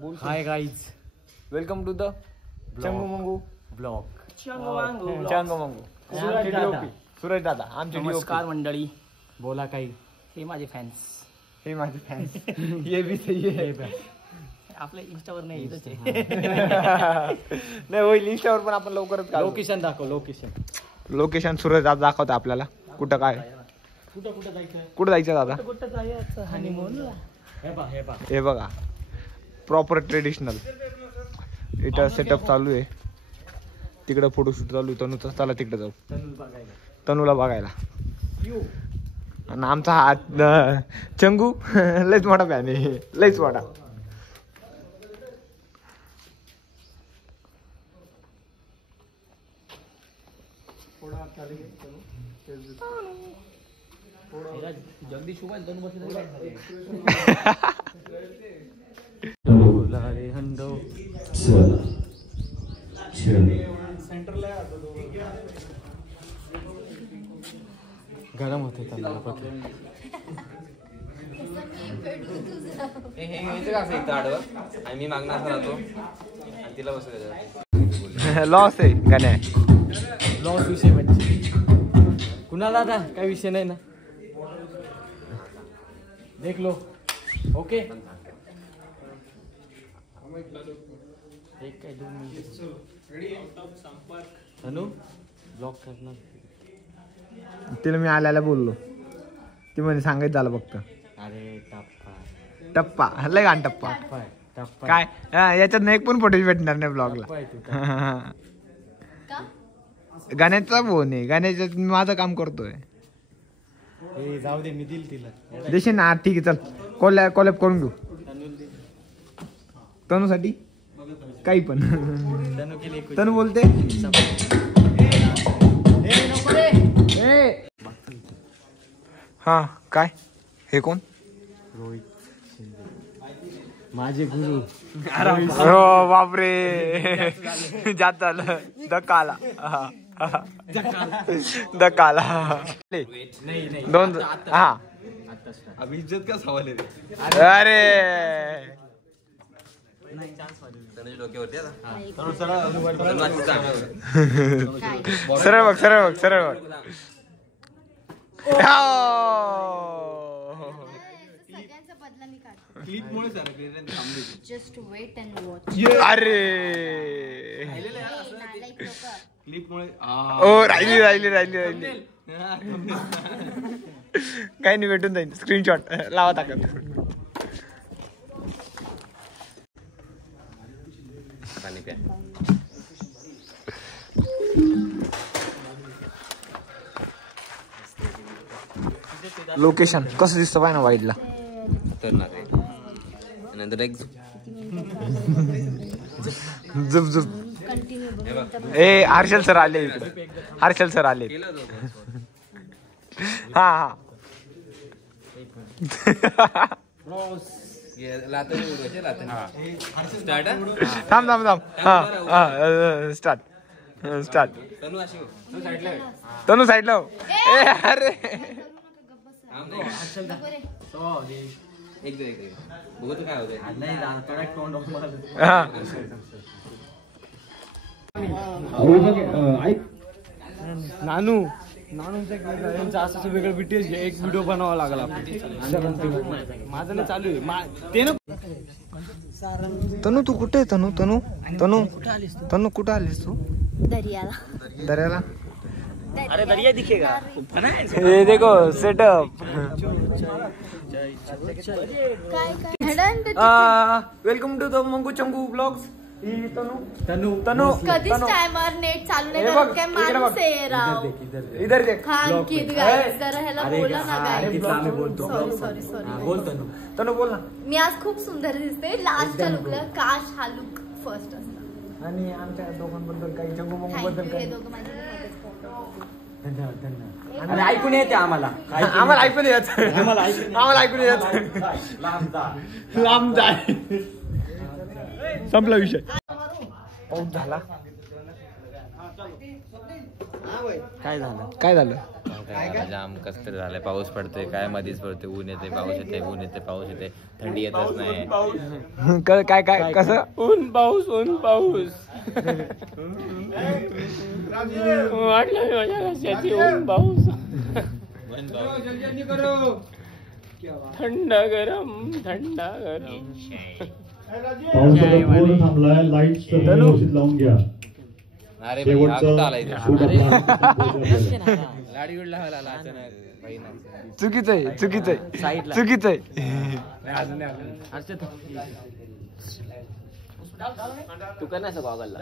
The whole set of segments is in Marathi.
High guys, welcome to the Changu Mangu blog. Changu Mangu Suraj दादा आमचे नमस्कार मंडळी. बोला काही. हे माझे फॅन्स. ये भी सही है. आपल्या इंस्टावर नाही इथंच आहे. नाही होईल इंस्टावर पण आपण लवकरच लोकेशन दाखव. लोकेशन सूरज दादा दाखवतो आपल्याला. कुठं काय कुठं जायचं दादा. कुठं जायचं हनीमूनला. हे बघा प्रॉपर ट्रेडिशनल इथं सेटअप चालू आहे. तिकडं फोटोशूट चालू आहे तनूचा. चला तिकडे जाऊ तनूला बघायला. आणि आमचा हा चंगू लयच मोठा फॅन आहे. लयच मोठा. जल्दी शुभाल दोन बस गरम होते मी मागणार राहतो आणि तिला बसू. लॉस आहे गाण्या. लॉस विषय म्हणजे कुणाला आता काही विषय नाही ना. देख लो. ओके एक काय 2 मिनिट तनु ब्लॉक करणार. तिला मी आल्याला बोललो. ती म्हणे सांगायचं झालं फक्त. अरे टप्पा लय घाण टप्पा काय याच्यात एक पण फुटेज भेटणार नाही ब्लॉगला. गाण्याचा फोन आहे. गाण्याच्यात मी माझं काम करतोय. जाऊ दे मी दिल तिला. देशील ना. ठीक आहे चल कॉलॅब करून घेऊ तनूसाठी काही पण. तनू बोलते हा काय. हे कोण. रोहित शिंदे माझे गुरु. हो बापरे जात झालं. धक्काला दोन. हा अभी इज्जत का सवाल आहे. अरे डोक्यावरती सरळ बघ. Just wait and watch. अरे क्लिपमुळे ओ राहिली काही नाही. भेटून जाईल स्क्रीनशॉट लावा टाकत. लोकेशन कसं दिसतं पाहिजे ना वाईडला. नंतर एक झुप ए हर्षल सर आले इकडे. हर्षल सर आले. हा थांब हा स्टार्ट. तनू साईडला. ए अरे एक बघू काय होतं. नानूचा असं वेगळं एक व्हिडिओ बनावा लागला. माझं नाही चालू आहे ते ना. तनू तू कुठे. तनू कुठे आलीस तू. दर्याला. अरे दरिया दिखेगा. ये देखो setup. Welcome to the Mangu Changu blogs. Tanu कधीच टायमर नेट चालू नाही करत काय माणूस आहे राव. इधर देख. खान कित गाइस जरा ह्याला बोला ना गाइस. सॉरी बोल तनू बोल ना. मी आज खूप सुंदर दिसते. लास्ट लुकला काश हा लुक फर्स्ट असता. आणि आमच्या दोघांबद्दल काही चंगू मंगू बद्दल काही. धन्यवाद. ऐकून येते आम्हाला ऐकून येत. लांब जा. संपला विषय. पाऊस झाला. काय झालं काय झालं जाम कसतरी झालंय. पाऊस पडतोय काय मध्येच पडतोय, ऊन येते पाऊस येते, ऊन येते पाऊस येते, थंडी येतच नाही. काय काय कसं ऊन पाऊस ऊन पाऊस वाटलं माझ्या घशाची ऊन पाऊस थंड गरम थंडा गरम. पाऊस आता पूर्ण थांबलाय. लाईट व्यवस्थित लावून घ्या. अरे भाई, हा कुठं आलाय इथे? शेवटचा shoot आपला गाडी उडला व्हायला आला अचानक. भाई नाही. चुकीचं आहे चुकीचं आहे साईडला. चुकीचं आहे. तू कर ना गॉगलला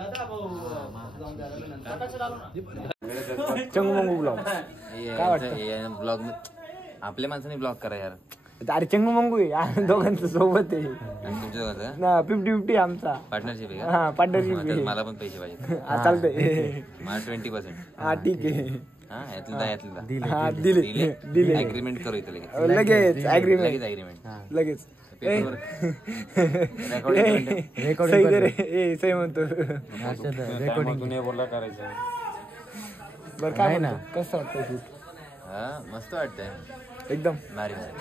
चंगू मंगू ब्लॉग काय वाटतं? ब्लॉग आपल्या माणसाने ब्लॉग करा यार. अरे चंगू मंगू आहे दोघांचं सोबत आहे आणि तुमच्या दोघांचं ना 50-50 आमचा पार्टनरशिप आहे का? हा पार्टनरशिप हा, तर आहे. मला पण पैसे पाहिजे. हा चालतंय मला 20%. हा ठीक आहे हा यातलं यातलं हा दिले दिले अग्रीमेंट करू इथं लगेच. लगेच लगेच अग्रीमेंट अग्रीमेंट. लगेच पेपरवर सही दे रे. ए सही म्हणतो बरं काय ना कसं वाटतं शूट? हा मस्त वाटतंय. एकदम भारी भारी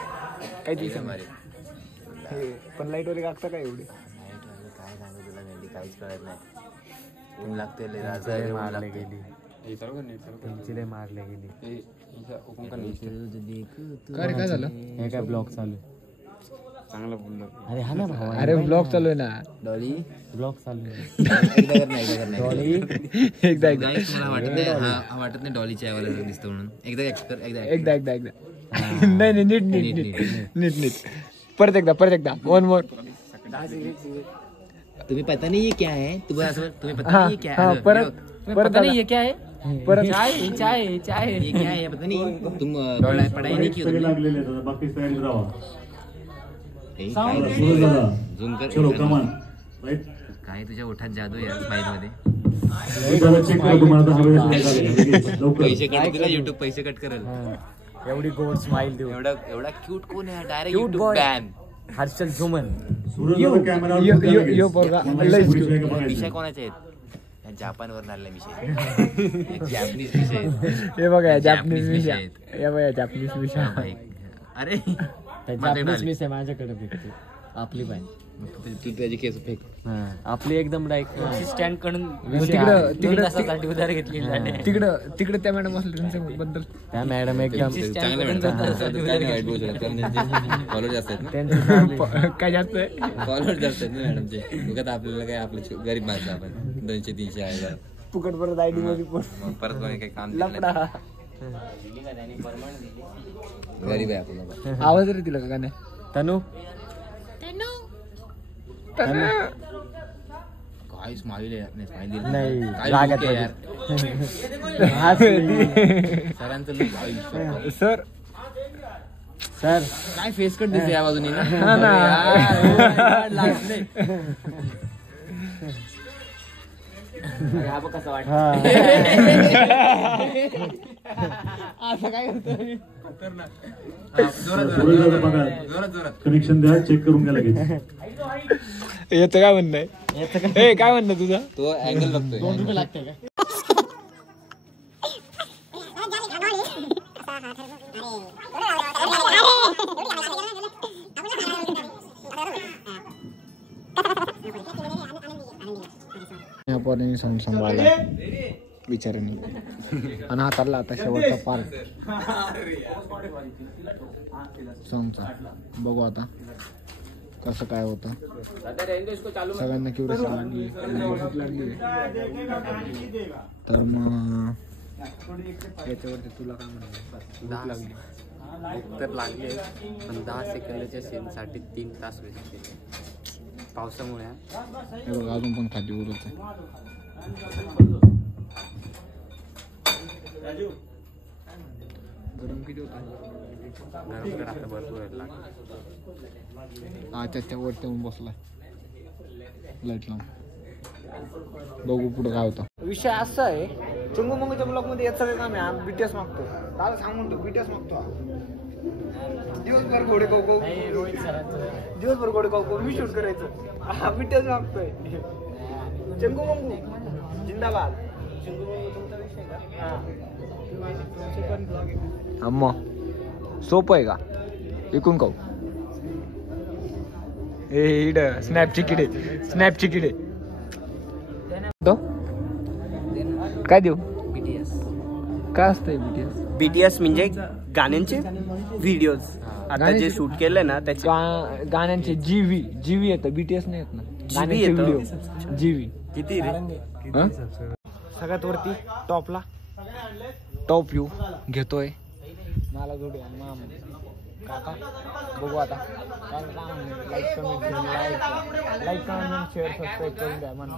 काही दिवस एकदम भारी. पण लाईट वगैरे लागतं का एवढे? नाईट म्हणजे काय सांगू तुला नेमकी काहीच कळत नाही. ऊन लागते लय रात्र ऊन लागते. काय झालं? हे काय ब्लॉग चालू चांगला बोललो. अरे हा ना भाऊ अरे ब्लॉग चालू आहे ना. डॉली ब्लॉग चालू एकदा कर नाही एकदा कर नाही. डॉली एकदा एकदा Guys, मला वाटत नाही हा वाटत नाही डॉलीच्या आवाज दिसतो म्हणून. एकदा act कर एकदा act. एकदा एकदा एकदा नाही नाही नीट नीट नीट नीट नीट परत एकदा वन मोर. तुम्ही पता नहीं ये क्या है? तुम्ही असं तुम्ही पता हा नहीं ये क्या हा है? परत परत पता नहीं ये क्या है परत चाय चाय चाय ये क्या है पता नहीं. तुम पढ़ाई नहीं की हो सगळे तुमने? लागलेले आहेत. आता बाकी तयारीत राहा. ए, चला, काय सुरू झाला. झूम कर. चलो कमान राईट. काय तुझ्या ओठात जादू आहे स्माइल मध्ये. चेक करा तुम्हाला आता हवे असेल लवकर. पैसे कट तुला युट्यूब पैसे कट करेल. एवढी गोड स्माइल देऊ. एवढा क्यूट कोण आहे? Direct Cute YouTube boy. Ban. Harshal Jhuman Suraj दादा कॅमेरावर यो- बघा यो- लगेच. यो पोरगा मला लयच पुढे cute. काय बघायचं. विषय कोणाचे आहेत? या जपान वरून आलेला विषय. जॅपनीज विषय आहेत. हे बघा Japanese जॅपनीज विषय विषय आहेत. हे बघा जॅपनीज विषय हा, भाई. अरे माझ्याकडे आले. मिस आहे माझ्याकडे भेटते आपली बाय तू त्याची केस फेक. आपली एकदम डायरेक्ट स्टँड कडून तिकडं उधार घेतली तिकडे त्या मॅडम असले त्यांच्या बद्दल त्या मॅडम एकदम चांगले फॉलोअर जास्त आहेत ना. काय जास्त आहे फॉलोअर जास्त आहेत ना मॅडमचे. उगाच आपल्याला काय आपलं गरीब माणसं आपण 200-300 आहे जरा. फुकट परत आयडी मध्ये मग परत कोणी काही काम दिलं लपडा नाही. गरीब आहे आपल्याला. आवाज रे तिला का गाणे तनु काय स्माईल आहे नाही काय रागात look आहे यार. सरांचं look आहे. सर सर काय फेस कट दिसते या बाजूने ना. हा ना. यार, लागले. हा बघ कसं वाटतं सूरज दादा बघा. कनेक्शन द्या. चेक करून घ्या लगेच. याचं काय म्हणणं आहे ए काय म्हणणं तुझं तो अँगल बघतोय. लागते का या पोरांनी सांभाळला बिचाऱ्याने आणि हाताला आता शेवटचा पार्ट सॉंगचा बघू आता कसं काय होतं. सगळ्यांना क्युरियोसिटी लागली तर मग याच्यावरती तुला काय म्हणलं भूक लागली तर लागले पण 10 सेकंदाच्या सीनसाठी 3 तास वेस्ट केले पावसामुळे. हे बघा अजून पण खाली उरत आहे. गरम किती होता गरम तर आता भरपूर वेळ लागला. त्याच्या वरती येऊन बसलाय लाईट लावून. बघू पुढे काय होतं. विषय असा आहे चंगू मंगूच्या ब्लॉग मध्ये याचं काय काम आहे. बीटीएस मागतो दादा सांगून तो बीटीएस मागतो. दिवसभर घोडे काऊ दिवसभर घोडे काऊ मी शूट करायचं. बीटीएस मागतोय. चंगू मंगू जिंदाबाद. चंगू मंगू तुमचा विषय का अम्मा सोपं आहे का विकून खाऊ इड स्नॅपची किडे तो काय देऊ काय असतंय बीटीएस म्हणजे गाण्यांचे व्हिडिओज आता जे शूट केलंय ना त्याचे गाण्यांचे जीवी येतं बीटीएस नाही येत ना GV येतं? व्हिडिओ जीवी किती रे सगळ्यात वरती टॉपला टॉप व्ह्यू घेतोय मला जोडी काका बघू आता like comment like comment share subscribe करून द्या म्हणा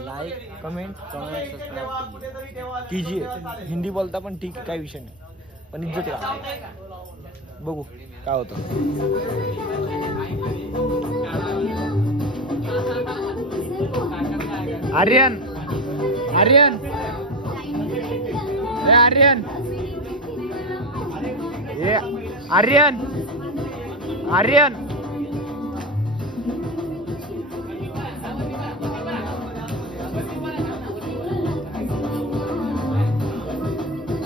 लाईक कमेंट सबस्क्राईब कीजिए हिंदी बोलता पण ठीक आहे काही विषय नाही पण इज्जत राहा बघू काय होतं आर्यन आर्यन ए आर्यन ए आर्यन आर्यन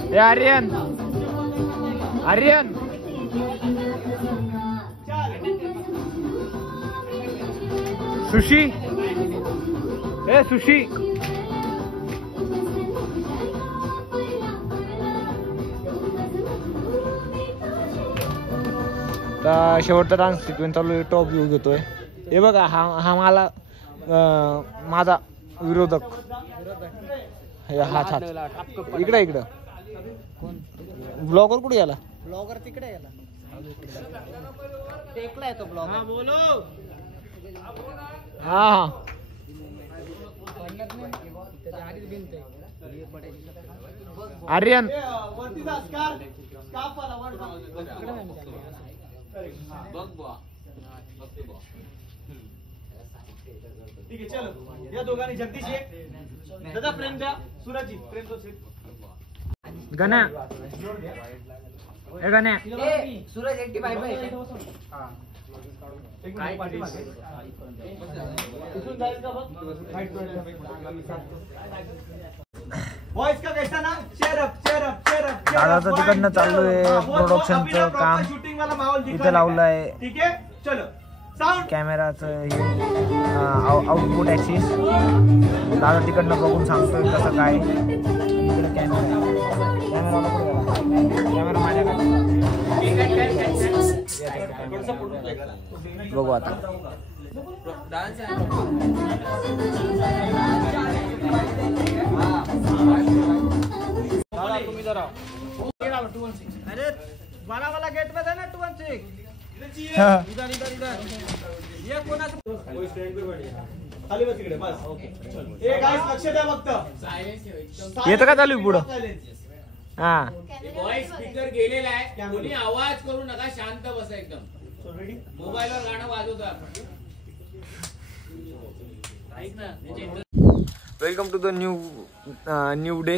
ए आर्यन आर्यन सुशी ए सुशी तर शेवटचा डान्स सिक्वेन्स चालू आहे टॉप व्ह्यू घेतोय हे बघा हा मला माझा विरोधक हाच इकडं ब्लॉगर कुठे गेला ब्लॉगर तिकडे गेला टेकला येतो ब्लॉग हा बोलो हा आर्यन ठीक आहे चलो या दोघांनी जगदीश दादा प्रेम द्या सुराजी प्रेम तो गण्या ए गण्या सूरज एकटी बाय बाय वॉइस का कैसा ना चेयर अप दादाचं तिकडनं चालू आहे प्रोडक्शनचं काम शूटिंग वाला माहौल इथं लावलंय ठीक आहे चलो साउंड कॅमेराचं आउटपुट ॲक्सिस दादा तिकडनं बघून सांगतोय कसं काय इकडे कॅमेरा माझ्याकडे बघू आता अरे वाला गेट में था ना 216 इधर ये कोणाचं खाली बस इकडे बस ओके ए गाइस लक्ष द्या फक्त येतं का चालू पुढं हा वॉइस स्पीकर गेलेला आहे कोणी आवाज करू नका शांत बसा एकदम मोबाईलवर गाणं वाजवता welcome to the new day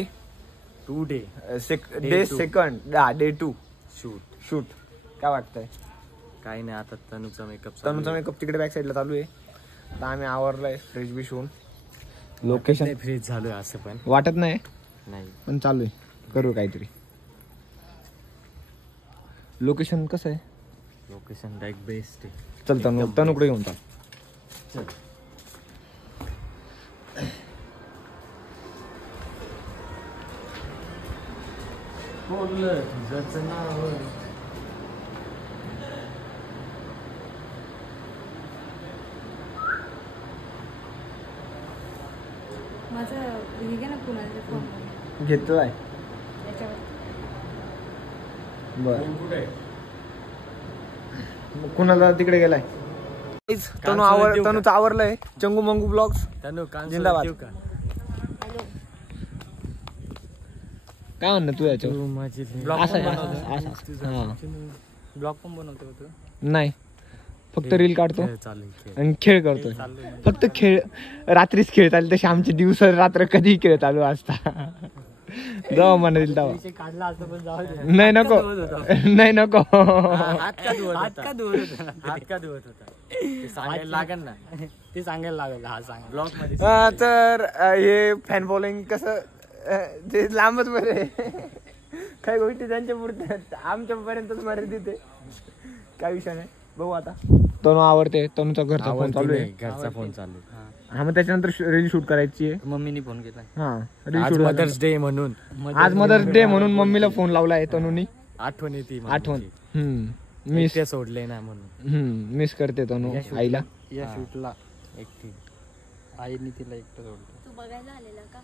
day second day 2 shoot काय वाटतंय काही नाही आता तनुचा मेकअप तिकडे बॅक साईडला चालू आहे आता आम्ही आवरलाय फ्रेश बिश होऊन लोकेशन फ्रेश झालोय असं पण वाटत नाही नाही पण चालू आहे करू काहीतरी लोकेशन कसं आहे लोकेशन डायरेक्ट बेस्ट आहे चल तनुकडे घेऊन चाल माझं हे घे ना कुणाच्या फोन घेतलाय त्याच्यावर बर कुणाला तिकडे गेलाय तनुचं आवरलंय चंगू मंगू ब्लॉग्स तनु जिंदाबाद. काय म्हणणं तू याच्यावर माझी असं ब्लॉग पण बनवतो होतो नाही फक्त रील काढतो चालेल आणि खेळ करतोय फक्त खेळ रात्रीच खेळ चालू तसे आमचे दिवस रात्र कधी खेळ चालू असता जाऊ म्हणतील तेव्हा काढला असतो पण जाऊ दे नाही नको नाही नको हात का धुवत होता ते सांगायला लागेल ना ते सांगायला लागेल हा सांग ब्लॉग मध्ये तर हे फॅन फॉलोइंग कसं ते लांबच बरे काही गोष्टी त्यांच्या पुढे आमच्या पर्यंतच मर्यादित आहे. काय विषय नाही. बघू आता. तनु आवडते. तनुचा घरचा फोन चालू आहे. घरचा फोन चालू. हा मग त्याच्यानंतर रील शूट करायची आहे. मम्मीनी फोन केला. हा आज मदर्स डे म्हणून. आज मदर्स डे म्हणून मम्मीला फोन लावलाय तनुनी. आठवण येते. आठवण. मिस सोडले ना म्हणून. मिस करते तनु आईला. या शूटला एकटी आईने तिला एकटं सोडलं. तू बघायला आलेला का?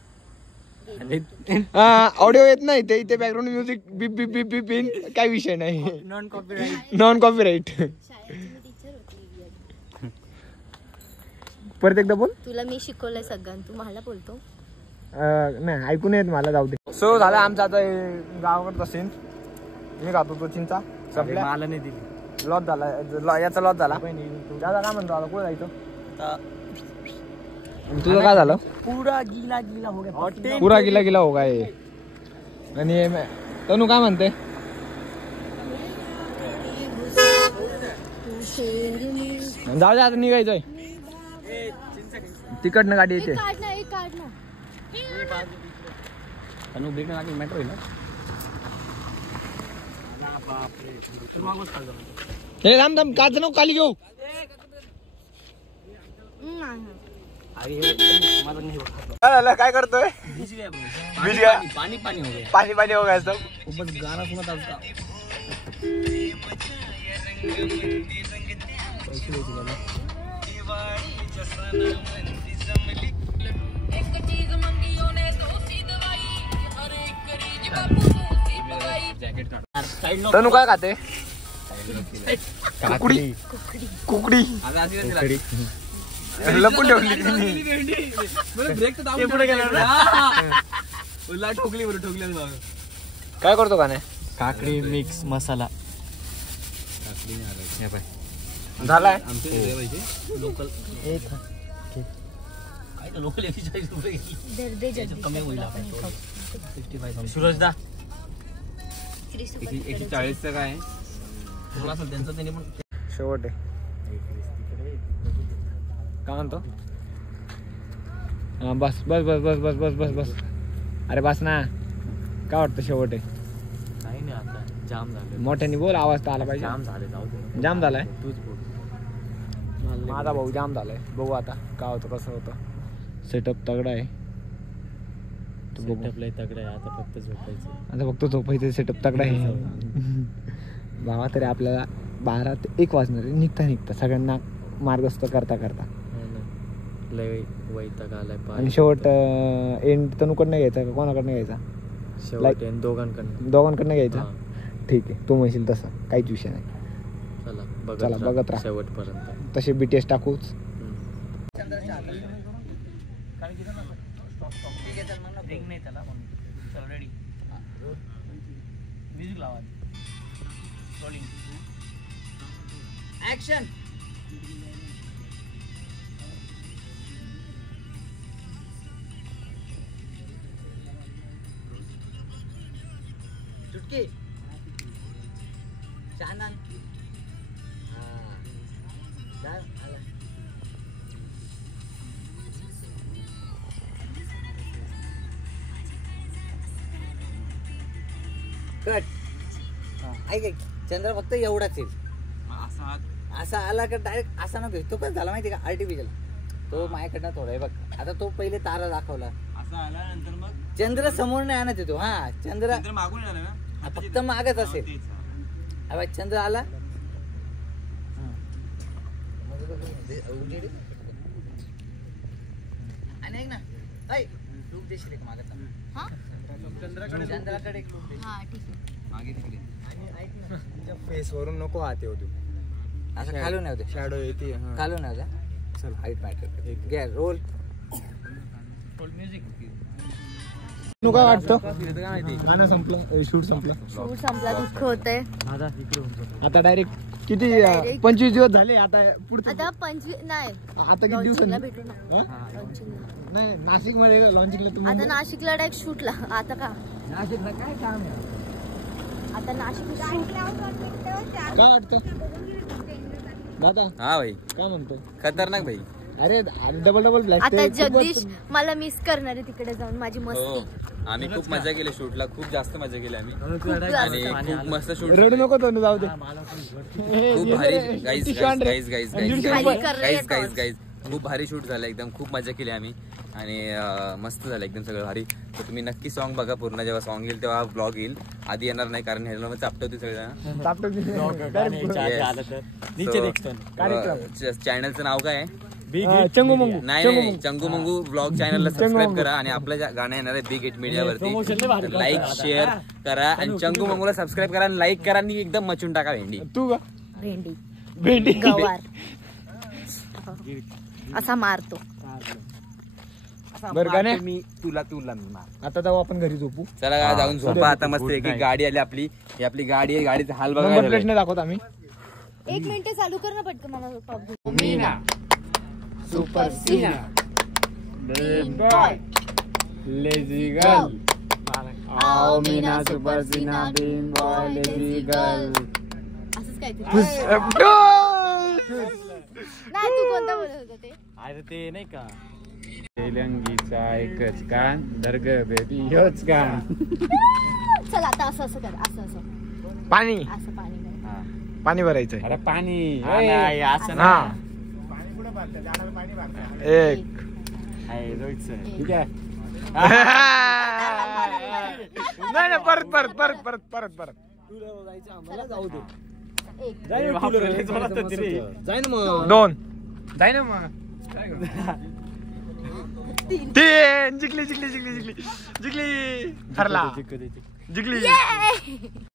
ऑडिओ येत नाही ते इथे background music beep beep beep beep बिन काय विषय नाही. Non copyright. Non copyright. शाळेत मी टीचर होती. परत एकदा बोल. तुला मी शिकवलंय सगळं, तू मला बोलतो. नाही ऐकून येत मला. जाऊ दे. सो झालं आमचा आता गावाकडचा सीन. मी खातो तो चिंचा संपल्या. मला नाही दिली. लॉस झाला. याचा लॉस झाला. दादा काय म्हणतो आता कुठे जायचं? तुझं काय झालं? पुरा गीला गीला हो गया. पुरा गिला हो गया. आणि तनु काय म्हणते? जाऊ दे आता निघायचंय. तिकडनं गाडी येते. तनु ब्रेक ना मॅटर होईल. हे थांब थांब. काच नको खाली घेऊ. काय करतोय? पानी पानी हो गया. पाणी पाणी हो गया सब. बस गाना सुनत आता. तनु काय खाते? कुकडी. कुकडी लपून ठेवली त्यांनी. काय करतो का नाही? काकडी मिक्स मसाला झालाय. लोकल कमी होईल. सूरजदा 140चं काय थोडासा त्यांचं त्यांनी पण शेवट आहे. काय म्हणतो? बस बस बस बस बस बस बस बस. अरे बस ना. काय वाटतं शेवट आहे? काही नाही. आता जाम झाले. मोठ्याने बोल. आवाज तर आला पाहिजे. जाम झाले. जाऊ दे. जाम झालाय. तूच बोल. माझा भाऊ जाम झालाय. बघू आता काय होतं कसं होतं. सेटअप तगडा आहे. सेटअप लय तगडा आहे. आता फक्त झोपायचं. आता फक्त झोपायचं. सेटअप तगडा आहे. बाबा तरी आपल्याला 12 ते 1 वाजणार आहे. निघता सगळ्यांना मार्गस्थ करता करता. लय वैताग आलाय. आणि शेवट एंड तनुकडनं घ्यायचा का कोणाकडनं घ्यायचा? शेवट दोघांकडनं घ्यायचा. ठीक आहे तू म्हणशील तसं काहीच विषय नाही. चला बघत राहा शेवटपर्यंत. तसे BTS टाकूच. ऍक्शन. चुटकी चांदन. कट. ऐक चंद्र फक्त एवढाच येईल. असा आला का डायरेक्ट असा नको. तो कसं झाला माहिती का? आर्टिफिशियल. तो माझ्याकडनं थोडा आहे बघ. आता तो पहिले तारा दाखवला. असा आला नंतर मग चंद्र समोर नाही आणत येतो. हा चंद्र मागून येणार ना. फक्त मागच असेल. चंद्र आला आणि ऐक ना. लूक देशील एक मागचा. चंद्राकडे एक लूक दे. मागे तिकडे. आणि ऐक ना तुझ्या फेस वरून नको हात येऊ. असं खालून होते. शॅडो येते. खालून होता. चल हाईट मॅटर. घ्या रोल. म्युझिक. काय वाटतं? गाणं संपलं. शूट संपलं. दुःख होतंय. आता डायरेक्ट किती 25 दिवस झाले. आता पुढचं आता 25 नाही. आता किती दिवसांनी भेटू ना. नाही नाशिक मध्ये लॉन्चिंगला तुम्ही. आता नाशिकला डायरेक्ट शूटला. आता का नाशिकला काय काम आहे? आता नाशिक काय वाटतं दादा? हा भाई काय म्हणतो? खतरनाक भाई. अरे डबल ब्लॅक. आता जगदीश मला मिस करणार आहे तिकडे जाऊन. माझी मस्ती. आम्ही खूप मजा केली शूटला, खूप जास्त मजा केली आम्ही खूप आणि जास्त. खूप मस्त शूट रडू नको तनु, जाऊ दे. खूप भारी गाईज खूप भारी शूट झालं एकदम, खूप मजा केली आम्ही आणि मस्त झालं एकदम सगळं भारी. तर तुम्ही नक्की सॉन्ग बघा पूर्ण, जेव्हा सॉन्ग येईल तेव्हा ब्लॉग येईल, आधी येणार नाही कारण ह्याला मग चापटवते सगळं. चॅनलचं नाव काय आहे? चंगू मंगू. नाही चंगू मंगू ब्लॉग चॅनलला सबस्क्राईब करा आणि आपलं गाणं येणार आहे बिग हिट मीडियावरती. लाईक शेअर करा आणि चंगू मंगूला सबस्क्राईब करा आणि लाईक करा आणि एकदम मचून टाका भेंडी. तू का? भेंडी भेंडी गवार असा मारतो. बरं का नाही? मी तुला मी मार. आता जाऊ आपण घरी झोपू. चला का जाऊन झोपा आता मस्त. एक गाडी आली आपली, ही आपली गाडी आहे, गाडीचा हाल बघा. नंबर प्लेट नाही दाखवत आम्ही. 1 मिनिट चालू कर ना पटकन, मला टॉप घेऊ. Super Seena boy lazy girl आओ Meena super Seena beam boy lazy girl. असंच काहीतरी. नाही तू कोणता बोलत होता ते? अरे ते नाही का तेलंगीचा एकच कान दर्ग बेबी ह्योच कान. चल आता असं असं कर, असं असं पाणी असं पाणी भर. पाणी भरायचंय. अरे पाणी असं हा एक ठीक आहे. नाही परत परत परत परत परत परत. एक दोन जाय ना मग. तीन जिंकली जिंकली जिंकली जिंकली जिंकली. हरला जिंकली.